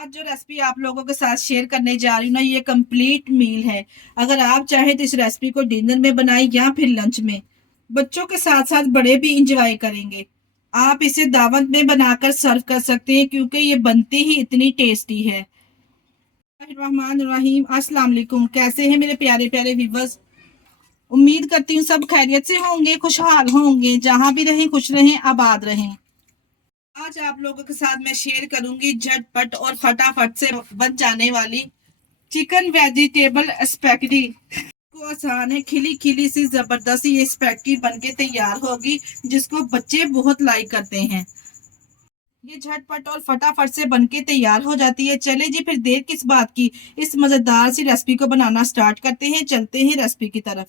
आज जो रेसिपी आप लोगों के साथ शेयर करने जा रही हूँ ना, ये कंप्लीट मील है। अगर आप चाहें तो इस रेसिपी को डिनर में बनाएं या फिर लंच में। बच्चों के साथ साथ बड़े भी इंजॉय करेंगे। आप इसे दावत में बनाकर सर्व कर सकते हैं क्योंकि ये बनती ही इतनी टेस्टी है। रहमान रहीम, अस्सलाम वालेकुम। कैसे हैं मेरे प्यारे प्यारे व्यूवर्स? उम्मीद करती हूँ सब खैरियत से होंगे, खुशहाल होंगे, जहां भी रहें खुश रहें, आबाद रहें। आज आप लोगों के साथ मैं शेयर करूंगी झटपट और फटाफट से बन जाने वाली चिकन वेजिटेबल स्पैगेटी। को आसान है, खिली खिली सी जबरदस्त ये स्पैगेटी बनके तैयार होगी, जिसको बच्चे बहुत लाइक करते हैं। ये झटपट और फटाफट से बनके तैयार हो जाती है। चले जी, फिर देर किस बात की, इस मजेदार सी रेसिपी को बनाना स्टार्ट करते हैं। चलते हैं रेसिपी की तरफ।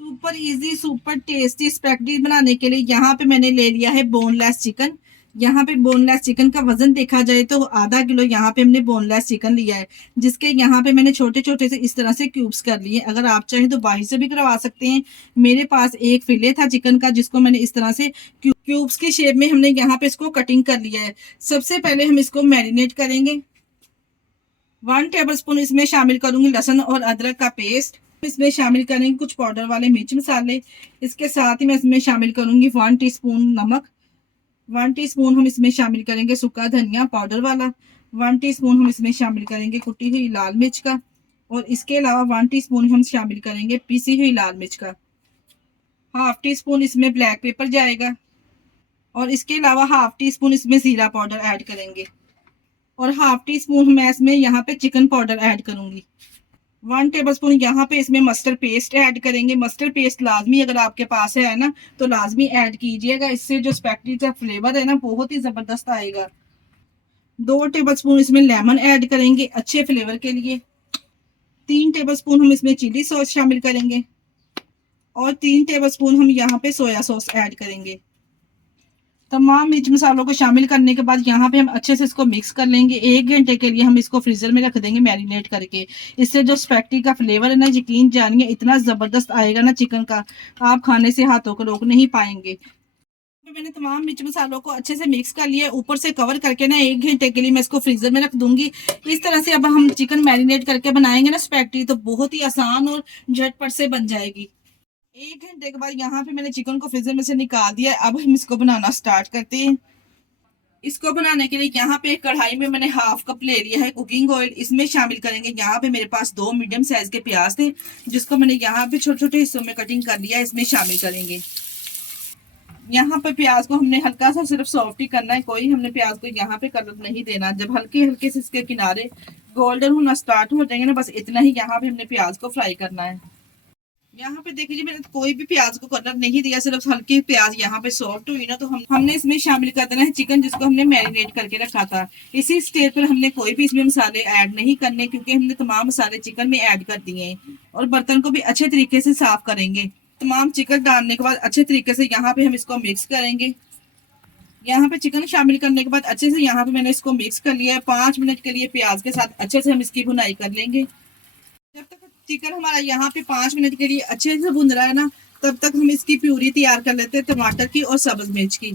Super easy super tasty spaghetti बनाने के लिए यहाँ पे मैंने ले लिया है बोनलेस चिकन। यहाँ पे बोनलेस चिकन का वजन देखा जाए तो आधा किलो यहाँ पे हमने बोनलेस चिकन लिया है, जिसके यहाँ पे मैंने छोटे छोटे से इस तरह से क्यूब्स कर लिए। अगर आप चाहें तो बाहर से भी करवा सकते हैं। मेरे पास एक फिले था चिकन का, जिसको मैंने इस तरह से क्यूब्स की शेप में हमने यहाँ पे इसको कटिंग कर लिया है। सबसे पहले हम इसको मैरिनेट करेंगे। 1 टेबल स्पून इसमें शामिल करूंगी लहसुन और अदरक का पेस्ट। इसमें शामिल करेंगे कुछ पाउडर वाले मिर्च मसाले। इसके साथ ही मैं इसमें शामिल करूंगी 1 टीस्पून नमक। 1 टीस्पून हम इसमें शामिल करेंगे सूखा धनिया पाउडर वाला। 1 टीस्पून हम इसमें शामिल करेंगे कुटी हुई लाल मिर्च का। और इसके अलावा 1 टीस्पून हम शामिल करेंगे पिसी हुई लाल मिर्च का। हाफ टी स्पून इसमें ब्लैक पेपर जाएगा। और इसके अलावा हाफ टी स्पून इसमें जीरा पाउडर ऐड करेंगे। और हाफ टी स्पून मैं इसमें यहाँ पे चिकन पाउडर ऐड करूंगी। 1 टेबल स्पून यहाँ पे इसमें मस्टर्ड पेस्ट ऐड करेंगे। मस्टर्ड पेस्ट लाजमी अगर आपके पास है ना, तो लाजमी ऐड कीजिएगा। इससे जो स्पैगेटी का फ्लेवर है ना, बहुत ही जबरदस्त आएगा। 2 टेबल स्पून इसमें लेमन ऐड करेंगे अच्छे फ्लेवर के लिए। 3 टेबल स्पून हम इसमें चिली सॉस शामिल करेंगे। और 3 टेबल स्पून हम यहाँ पे सोया सॉस ऐड करेंगे। तमाम मिर्च मसालों को शामिल करने के बाद यहाँ पे हम अच्छे से इसको मिक्स कर लेंगे। 1 घंटे के लिए हम इसको फ्रीजर में रख देंगे मैरिनेट करके। इससे जो स्पैगेटी का फ्लेवर है ना, यकीन जानिए इतना जबरदस्त आएगा ना चिकन का, आप खाने से हाथों को रोक नहीं पाएंगे। मैंने तमाम मिर्च मसालों को अच्छे से मिक्स कर लिया। ऊपर से कवर करके ना 1 घंटे के लिए मैं इसको फ्रीजर में रख दूंगी। इस तरह से अब हम चिकन मैरिनेट करके बनाएंगे ना स्पैगेटी, तो बहुत ही आसान और झटपट से बन जाएगी। 1 घंटे के बाद यहाँ पे मैंने चिकन को फ्रीजर में से निकाल दिया है। अब हम इसको बनाना स्टार्ट करते हैं। इसको बनाने के लिए यहाँ पे एक कढ़ाई में मैंने हाफ कप ले लिया है कुकिंग ऑयल। इसमें शामिल करेंगे, यहाँ पे मेरे पास 2 मीडियम साइज के प्याज थे, जिसको मैंने यहाँ पे छोटे छोटे हिस्सों में कटिंग कर लिया है। इसमें शामिल करेंगे। यहाँ पे प्याज को हमने हल्का सा सिर्फ सॉफ्ट ही करना है, कोई हमने प्याज को यहाँ पे कलर नहीं देना। जब हल्के हल्के से इसके किनारे गोल्डन होना स्टार्ट हो जाएंगे ना, बस इतना ही यहाँ पे हमने प्याज को फ्राई करना है। यहाँ पे देखिए, मैंने कोई भी प्याज को कलर नहीं दिया, सिर्फ हल्की प्याज यहाँ पे सॉफ्ट हुई ना, तो हमने इसमें शामिल कर देना है चिकन, जिसको हमने मैरिनेट करके रखा था। इसी स्टेज पर हमने कोई भी इसमें मसाले ऐड नहीं करने, क्योंकि हमने तमाम मसाले चिकन में ऐड कर दिए हैं। और बर्तन को भी अच्छे तरीके से साफ करेंगे। तमाम चिकन डालने के बाद अच्छे तरीके से यहाँ पे हम इसको मिक्स करेंगे। यहाँ पे चिकन शामिल करने के बाद अच्छे से यहाँ पे मैंने इसको मिक्स कर लिया है। 5 मिनट के लिए प्याज के साथ अच्छे से हम इसकी भुनाई कर लेंगे। जब तक चिकन हमारा यहाँ पे 5 मिनट के लिए अच्छे से भुन रहा है ना, तब तक हम इसकी प्यूरी तैयार कर लेते हैं टमाटर की और सब्ज मिर्च की।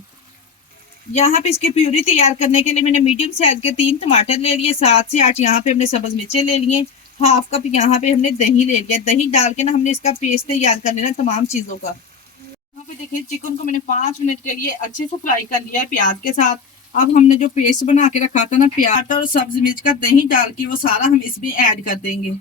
यहाँ पे इसकी प्यूरी तैयार करने के लिए मैंने मीडियम साइज के 3 टमाटर ले लिए, 7 से 8 यहाँ पे हमने सब्ज मिर्चें ले लिए। हाफ कप यहाँ पे हमने दही ले लिया। दही डाल के ना हमने इसका पेस्ट तैयार कर लेना तमाम चीजों का। यहाँ पे देखिए, चिकन को मैंने 5 मिनट के लिए अच्छे से फ्राई कर लिया है प्याज के साथ। अब हमने जो पेस्ट बना के रखा था ना प्याज और सब्ज मिर्च का, दही डाल के वो सारा हम इसमें ऐड कर देंगे।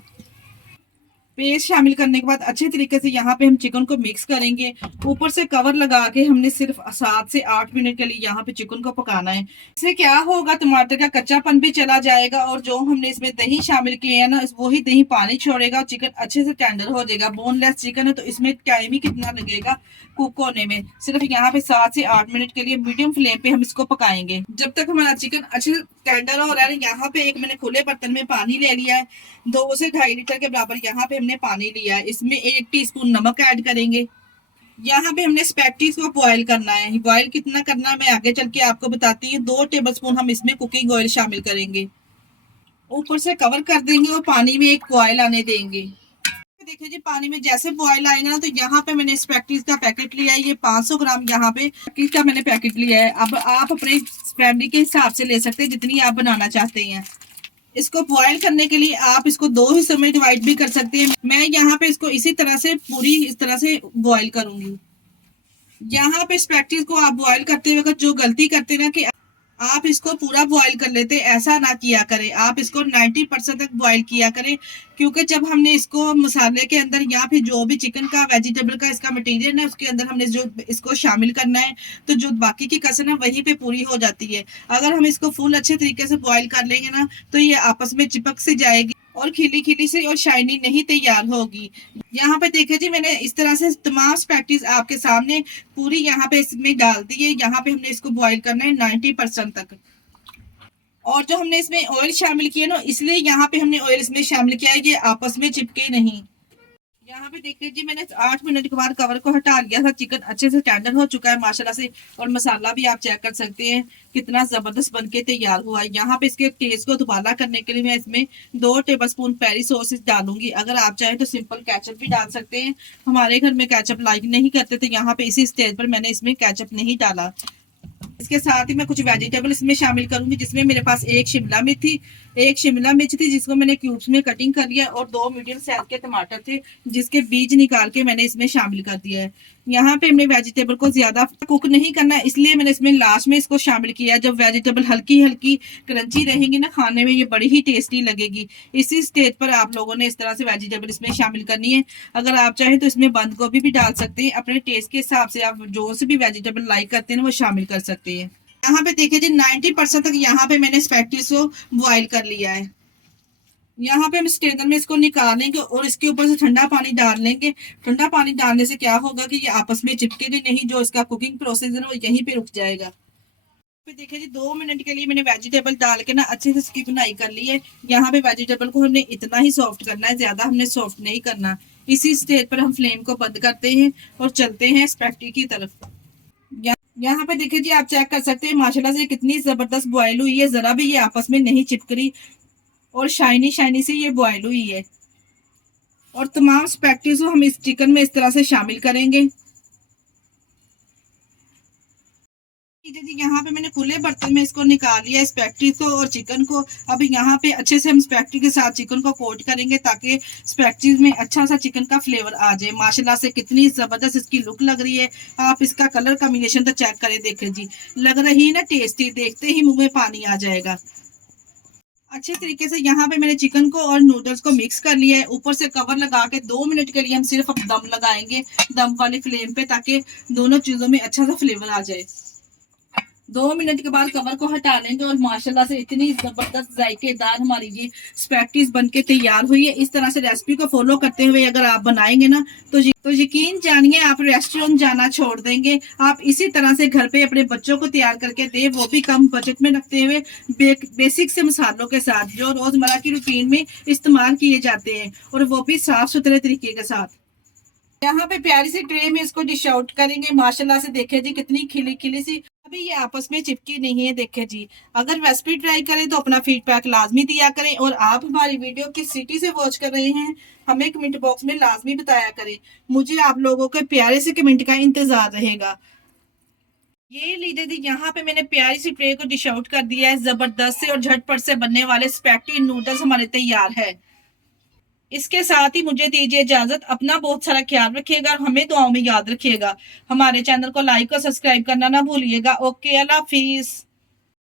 पेस्ट शामिल करने के बाद अच्छे तरीके से यहाँ पे हम चिकन को मिक्स करेंगे। ऊपर से कवर लगा के हमने सिर्फ 7 से 8 मिनट के लिए यहाँ पे चिकन को पकाना है। इससे क्या होगा, टमाटर का कच्चापन भी चला जाएगा और जो हमने इसमें दही शामिल किए हैं ना, वही दही पानी छोड़ेगा। चिकन अच्छे से टेंडर हो जाएगा। बोनलेस चिकन है तो इसमें टाइम ही कितना लगेगा कुक होने में। सिर्फ यहाँ पे 7 से 8 मिनट के लिए मीडियम फ्लेम पे हम इसको पकाएंगे, जब तक हमारा चिकन अच्छे से टेंडर हो रहा है। यहाँ पे एक मैंने खुले बर्तन में पानी ले लिया है। 2 से 2.5 लीटर के बराबर यहाँ पे हमने पानी लिया है। इसमें 1 टीस्पून नमक ऐड करेंगे। यहाँ पे हमने स्पैगेटी को बॉयल करना है। बॉयल कितना करना है मैं आगे चल के आपको बताती हूँ। 2 टेबलस्पून हम इसमें कुकिंग ऑयल शामिल करेंगे। ऊपर से कवर कर देंगे और पानी में एक बॉयल आने देंगे। देखिए जी पानी में जैसे बॉयल आएगा ना, तो यहाँ पे मैंने स्पैगेटीज का पैकेट लिया है, ये 500 ग्राम यहाँ पे स्पैगेटीज का मैंने पैकेट लिया है। अब आप अपने फैमिली के हिसाब से ले सकते हैं जितनी आप बनाना चाहते हैं। इसको बॉयल करने के लिए आप इसको दो हिस्सों में डिवाइड भी कर सकते हैं। मैं यहाँ पे इसको इसी तरह से पूरी इस तरह से बॉयल करूंगी। यहाँ पे स्पैगेटीज को आप बॉयल करते हुए जो गलती करते हैं ना कि आप इसको पूरा बॉईल कर लेते, ऐसा ना किया करें। आप इसको 90% तक बॉईल किया करें, क्योंकि जब हमने इसको मसाले के अंदर या फिर जो भी चिकन का वेजिटेबल का इसका मटेरियल है उसके अंदर हमने जो इसको शामिल करना है, तो जो बाकी की कसर है वहीं पे पूरी हो जाती है। अगर हम इसको फुल अच्छे तरीके से बॉईल कर लेंगे ना, तो ये आपस में चिपक से जाएगी और खिली खिली से और शाइनी नहीं तैयार होगी। यहाँ पे देखिए जी मैंने इस तरह से तमाम स्पैगेटीज आपके सामने पूरी यहाँ पे इसमें डाल दी है। यहाँ पे हमने इसको बॉईल करना है 90% तक। और जो हमने इसमें ऑयल शामिल किया ना, इसलिए यहाँ पे हमने ऑयल इसमें शामिल किया है, ये आपस में चिपके नहीं। यहाँ पे देख लीजिए मैंने 8 मिनट के बाद कवर को हटा लिया था। चिकन अच्छे से टेंडर हो चुका है माशाल्लाह से, और मसाला भी आप चेक कर सकते हैं कितना जबरदस्त बनके तैयार हुआ है। यहाँ पे इसके टेस्ट को दुबारा करने के लिए मैं इसमें 2 टेबलस्पून पेरी सॉस डालूंगी। अगर आप चाहें तो सिंपल केचप भी डाल सकते हैं। हमारे घर में केचप लाइक नहीं करते, तो यहाँ पे इसी स्टेज पर मैंने इसमें केचप नहीं डाला। इसके साथ ही मैं कुछ वेजिटेबल इसमें शामिल करूंगी, जिसमें मेरे पास एक शिमला मिर्च थी जिसको मैंने क्यूब्स में कटिंग कर लिया, और 2 मीडियम साइज के टमाटर थे जिसके बीज निकाल के मैंने इसमें शामिल कर दिया है। यहाँ पे हमने वेजिटेबल को ज्यादा कुक नहीं करना है, इसलिए मैंने इसमें लास्ट में इसको शामिल किया। जब वेजिटेबल हल्की हल्की क्रंची रहेंगी ना, खाने में ये बड़ी ही टेस्टी लगेगी। इसी स्टेज पर आप लोगों ने इस तरह से वेजिटेबल इसमें शामिल करनी है। अगर आप चाहें तो इसमें बंद गोभी भी डाल सकते हैं। अपने टेस्ट के हिसाब से आप जो से भी वेजिटेबल लाइक करते हैं वो शामिल कर सकते हैं। यहाँ पे देखिए जी 90% तक यहाँ पे मैंने स्पैगेटीज को बॉईल कर लिया है। यहाँ पे हम स्ट्रेनर में इसको निकालेंगे और इसके ऊपर से ठंडा पानी डाल लेंगे। ठंडा पानी डालने से क्या होगा कि ये आपस में चिपकेगा नहीं, जो इसका कुकिंग प्रोसेस है वो यहीं पे रुक जाएगा। फिर देखिए जी 2 मिनट के लिए मैंने वेजिटेबल डाल के ना अच्छे से इसकी बुनाई कर ली है। यहाँ पे वेजिटेबल को हमने इतना ही सॉफ्ट करना है, ज्यादा हमने सॉफ्ट नहीं करना। इसी स्टेज पर हम फ्लेम को बंद करते हैं और चलते हैं स्पैगेटी की तरफ। यहाँ पे देखिए जी आप चेक कर सकते हैं माशाल्लाह से कितनी जबरदस्त बॉयल हुई है, जरा भी ये आपस में नहीं चिपक रही और शाइनी शाइनी से ये बॉयल हुई है। और तमाम स्पैगेटीज को हम इस चिकन में इस तरह से शामिल करेंगे। जी यहाँ पे मैंने खुले बर्तन में इसको निकाल लिया स्पैगेटी को और चिकन को। अब यहाँ पे अच्छे से हम स्पैगेटी के साथ चिकन को कोट करेंगे, ताकि स्पैगेटी में अच्छा सा चिकन का फ्लेवर आ जाए। माशाल्लाह से कितनी जबरदस्त इसकी लुक लग रही है। आप इसका कलर कॉम्बिनेशन तो चेक करें, देखें जी लग रही है ना टेस्टी, देखते ही मुंह में पानी आ जाएगा। अच्छे तरीके से यहाँ पे मैंने चिकन को और नूडल्स को मिक्स कर लिया है। ऊपर से कवर लगा के 2 मिनट के लिए हम सिर्फ दम लगाएंगे, दम वाली फ्लेम पे, ताकि दोनों चीजों में अच्छा सा फ्लेवर आ जाए। 2 मिनट के बाद कवर को हटा लेंगे और माशाल्लाह से इतनी जबरदस्त जायकेदार हमारी ये स्पैगेटीज बनके तैयार हुई है। इस तरह से रेसिपी को फॉलो करते हुए अगर आप बनाएंगे ना, तो यकीन जानिए आप रेस्टोरेंट जाना छोड़ देंगे। आप इसी तरह से घर पे अपने बच्चों को तैयार करके दे, वो भी कम बजट में रखते हुए बेसिक से मसालों के साथ जो रोजमर्रा की रूटीन में इस्तेमाल किए जाते हैं, और वो भी साफ सुथरे तरीके के साथ। यहाँ पे प्यारी सी ट्रे में इसको डिश आउट करेंगे। माशाल्लाह से देखे जी कितनी खिली खिली सी, अभी ये आपस में चिपकी नहीं है। देखे जी अगर रेसिपी ट्राई करें तो अपना फीडबैक लाजमी दिया करें, और आप हमारी वीडियो किस सिटी से वॉच कर रहे हैं हमें कमेंट बॉक्स में लाजमी बताया करें। मुझे आप लोगों के प्यारे से कमेंट का इंतजार रहेगा। ये लीजिए जी यहाँ पे मैंने प्यारी सी ट्रे को डिश आउट कर दिया है। जबरदस्त से और झटपट से बनने वाले स्पैगेटी नूडल्स हमारे तैयार है। इसके साथ ही मुझे दीजिए इजाजत। अपना बहुत सारा ख्याल रखिएगा और हमें दुआओं में याद रखिएगा। हमारे चैनल को लाइक और सब्सक्राइब करना ना भूलिएगा। ओके, अल्लाह हाफिज।